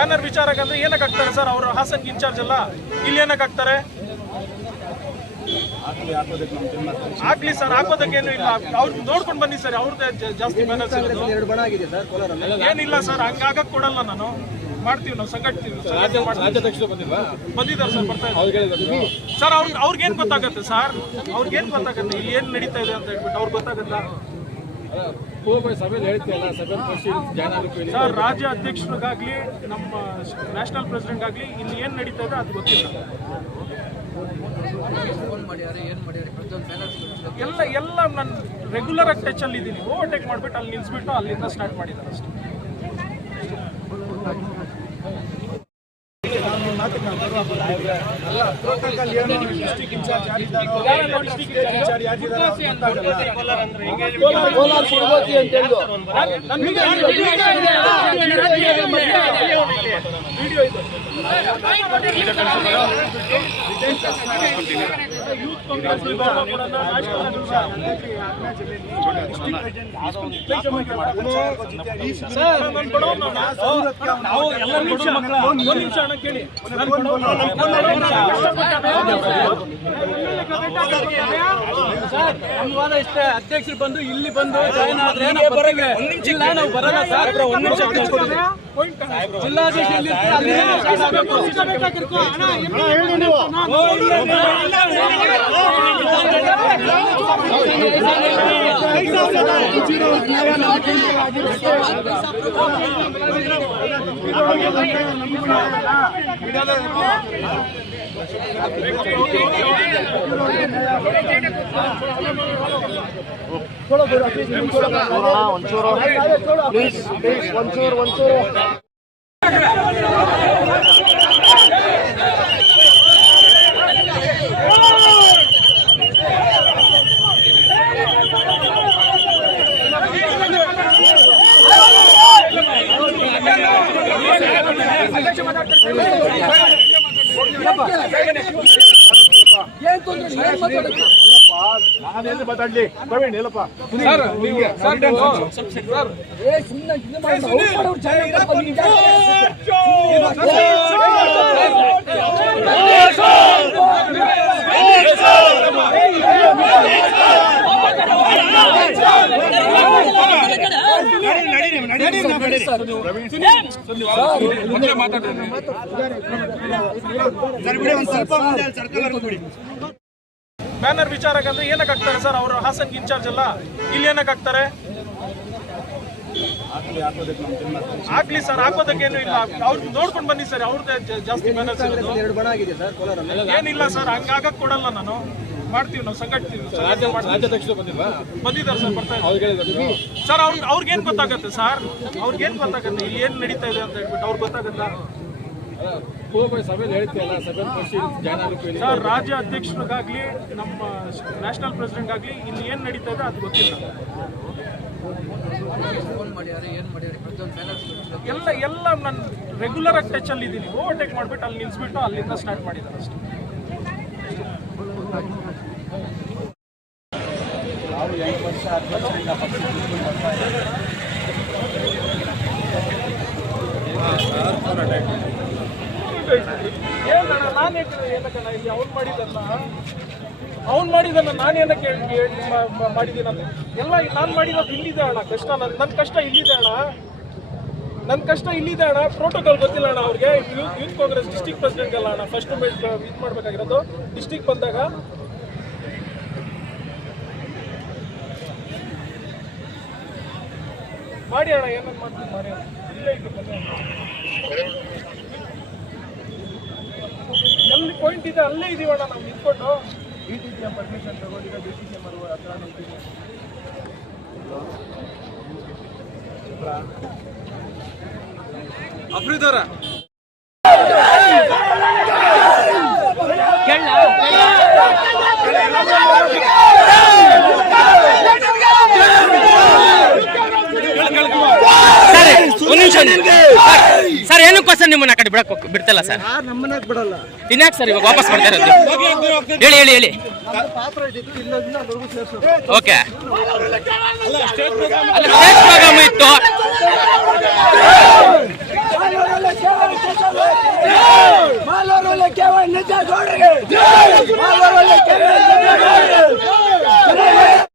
Banner ವಿಚಾರಕ್ಕೆ ಅಂದ್ರೆ ಏನಕ್ಕೆ ಹಾಕ್ತಾರೆ ಸರ್? ಅವರು ಹಾಸನ್ಗೆ ಇನ್ಚಾರ್ಜ್ ಅಲ್ಲ, ಇಲ್ಲಿ ಏನಕ್ಕೆ ಹಾಕ್ತಾರೆ? ಆಗ್ಲಿ ಸರ್, ಹಾಕೋದಕ್ಕೇನು ಇಲ್ಲ. ಅವ್ರು ನೋಡ್ಕೊಂಡು ಬನ್ನಿ ಸರ್, ಅವ್ರದ್ದು ಜಾಸ್ತಿ ಬ್ಯಾನರ್ಸ್ ಏನಿಲ್ಲ ಸರ್. ಹಂಗಾಗಕ್ ಕೊಡಲ್ಲ, ನಾನು ಮಾಡ್ತೀವಿ, ನಾವು ಸಂಘಟಿಸ್ತೀವಿ. ಬಂದಿದ್ದಾರೆ ಸರ್, ಬರ್ತಾ ಇದ್ದಾರೆ ಸರ್. ಅವ್ರಿಗೇನು ಗೊತ್ತಾಗತ್ತೆ ಸರ್? ಅವ್ರಿಗೇನು ಗೊತ್ತಾಗತ್ತೆ ಇಲ್ಲಿ ಏನು ನಡೀತಾ ಇದೆ ಅಂತ ಹೇಳ್ಬಿಟ್ಟು? ಅವ್ರಿಗೆ ಗೊತ್ತಾಗತ್ತಾ ಸರ್? ರಾಜ್ಯ ಅಧ್ಯಕ್ಷರಿಗಾಗ್ಲಿ ನಮ್ಮ ನ್ಯಾಷನಲ್ ಪ್ರೆಸಿಡೆಂಟ್ ಆಗಲಿ ಇಲ್ಲಿ ಏನು ನಡೀತಾ ಇದೆ ಅದು ಗೊತ್ತಿಲ್ಲ. ಎಲ್ಲ ನಾನು ರೆಗ್ಯುಲರ್ ಆಗಿ ಟಚ್ ಅಲ್ಲಿ ಇದ್ದೀನಿ. ಓವರ್ಟೇಕ್ ಮಾಡಿಬಿಟ್ಟು ಅಲ್ಲಿ ನಿಲ್ಸ್ಬಿಟ್ಟು ಅಲ್ಲಿಂದ ಸ್ಟಾರ್ಟ್ ಮಾಡಿದ್ದಾರೆ ಅಷ್ಟೇ. ಯೂತ್ ಕಾಂಗ್ರೆಸ್ ಕೇಳಿ ವಾದ ಇಷ್ಟೇ. ಅಧ್ಯಕ್ಷರು ಬಂದು ಇಲ್ಲಿ ಬಂದು ಜಾಯ್ನ್ ಆದ್ರೆ ನಾವು ಬರಲ್ಲ ಸರ್. ಜಿಲ್ಲಾಧ್ಯಕ್ಷ ಒಂಚೂರು ಮಾತಾಡ್ಲಿ ಪ್ರವೀಣ್ ಹೇಳಪ್ಪ. ಬ್ಯಾನರ್ ವಿಚಾರಕ್ಕೆ ಅಂದ್ರೆ ಏನಕ್ಕೆ ಹಾಕ್ತಾರೆ ಸರ್? ಅವರು ಹಾಸನ್ಗೆ ಇನ್ಚಾರ್ಜ್ ಅಲ್ಲ, ಇಲ್ಲಿ ಏನಕ್ಕೆ ಹಾಕ್ತಾರೆ? ಆಗ್ಲಿ ಸರ್, ಹಾಕೋದಕ್ಕೇನು ಇಲ್ಲ. ಅವ್ರು ನೋಡ್ಕೊಂಡು ಬನ್ನಿ ಸರ್, ಅವ್ರದ್ದು ಜಾಸ್ತಿ ಬ್ಯಾನರ್ಸ್ ಏನಿಲ್ಲ ಸರ್. ಹಂಗಾಗಕ್ ಕೊಡಲ್ಲ, ನಾನು ಮಾಡ್ತೀವಿ, ನಾವು ಸಂಘಟಿಸ್ತೀವಿ. ಬಂದಿದ್ದಾರೆ ಸರ್, ಬರ್ತಾ ಇದ್ದಾರೆ ಸರ್. ಅವ್ರಿಗೇನು ಗೊತ್ತಾಗತ್ತೆ ಸರ್? ಅವ್ರಿಗೇನು ಗೊತ್ತಾಗತ್ತೆ ಇಲ್ಲಿ ಏನು ನಡೀತಾ ಇದೆ ಅಂತ ಹೇಳ್ಬಿಟ್ಟು? ಅವ್ರಿಗೆ ಗೊತ್ತಾಗತ್ತಾ ಸರ್? ರಾಜ್ಯ ಅಧ್ಯಕ್ಷರಿಗಾಗ್ಲಿ ನಮ್ಮ ನ್ಯಾಷನಲ್ ಪ್ರೆಸಿಡೆಂಟ್ ಆಗಲಿ ಇಲ್ಲಿ ಏನು ನಡೀತಾ ಇದೆ ಅದು ಗೊತ್ತಿಲ್ಲ. ಎಲ್ಲ ನಾನು ರೆಗ್ಯುಲರ್ ಆಗಿ ಟಚ್ ಅಲ್ಲಿ ಇದ್ದೀನಿ. ಓವರ್ಟೇಕ್ ಮಾಡಿಬಿಟ್ಟು ಅಲ್ಲಿ ನಿಲ್ಸ್ಬಿಟ್ಟು ಅಲ್ಲಿಂದ ಸ್ಟಾರ್ಟ್ ಮಾಡಿದ್ದಾರೆ ಅಷ್ಟೇ. ನಾವು 8 ವರ್ಷ ಅಧ್ಯಕ್ಷರಿಂದ ಅವ್ನು ಮಾಡಿದ್ದನ್ನ ನಾನೇನಕ್ಕೆ ಮಾಡಿದ್ದೀನಂತ ಎಲ್ಲ ನಾನು ಮಾಡಿರೋದು ಇಲ್ಲಿದೆ ಅಣ್ಣ. ಕಷ್ಟ ನನ್ನ ಕಷ್ಟ ಇಲ್ಲಿದೆ ಅಣ್ಣ. ನನ್ನ ಕಷ್ಟ ಇಲ್ಲಿದೆ ಅಣ್ಣ. ಪ್ರೋಟೋಕಾಲ್ ಗೊತ್ತಿಲ್ಲ ಅಣ್ಣ ಅವ್ರಿಗೆ. ಯೂತ್ ಕಾಂಗ್ರೆಸ್ ಡಿಸ್ಟಿಕ್ ಪ್ರೆಸಿಡೆಂಟ್ ಅಲ್ಲ ಅಣ್ಣ. ಫಸ್ಟ್ ಇದು ಮಾಡಬೇಕಾಗಿರೋದು ಡಿಸ್ಟಿಕ್ ಬಂದಾಗ ಮಾಡಿ ಅಣ್ಣ. ಏನಂತ ಮಾಡ್ತೀನಿ ಮಾಡಿ ಇಲ್ಲೇ ಇದ್ದು ಎಲ್ಲಿ ಪಾಯಿಂಟ್ ಇದೆ ಅಲ್ಲೇ ಇದೀವಣ್ಣ ನಾವು ನಿಂತ್ಕೊಂಡು. BTCM ಪರ್ಮಿಷನ್ ತಗೊಂಡಿರೋ BTCM ಹತ್ರ ನಿಂತಿದ್ದೀವಿ. ಅಫ್ರೀದರ ಸರ್ ಏನಕ್ಕೋಸ್ಕರ ನಿಮ್ಮನ್ನ ಆ ಕಡೆ ಬಿಡ್ತಲ್ಲ ಸರ್? ನಮ್ಮನ್ನ ಬಿಡಲ್ಲ. ಇನ್ಯಾಕೆ ಸರ್ ಇವಾಗ ವಾಪಸ್ ಮಾಡ್ತಾ ಇರೋದು? ಹೇಳಿ ಹೇಳಿ ಹೇಳಿ. ಓಕೆ, ಅಲ್ಲ ಸ್ಟೇಟ್ ಪ್ರೋಗ್ರಾಮ್ ಇತ್ತು. ಮಾಲೂರು ಕೆ.ವೈ. ನಿಜ ಗೌಡ್ರಿಗೆ